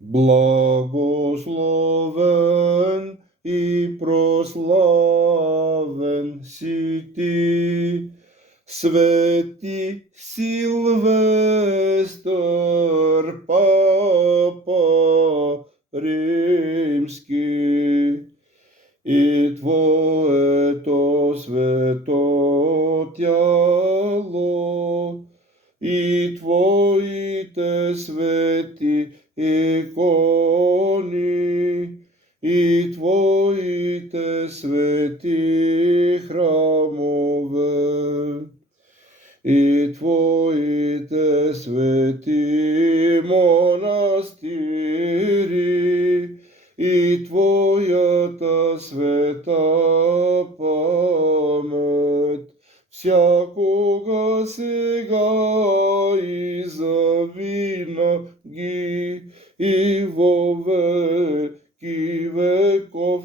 Благословен и прославен си ти, Свети Силвестр, Папа Римски, и Твоето свето тяло, и Твоите свети икони, и Твоите свети храмове, и Твоите свети монастири, и Твојата света памет, всякога сега и завинаги и во веки веков.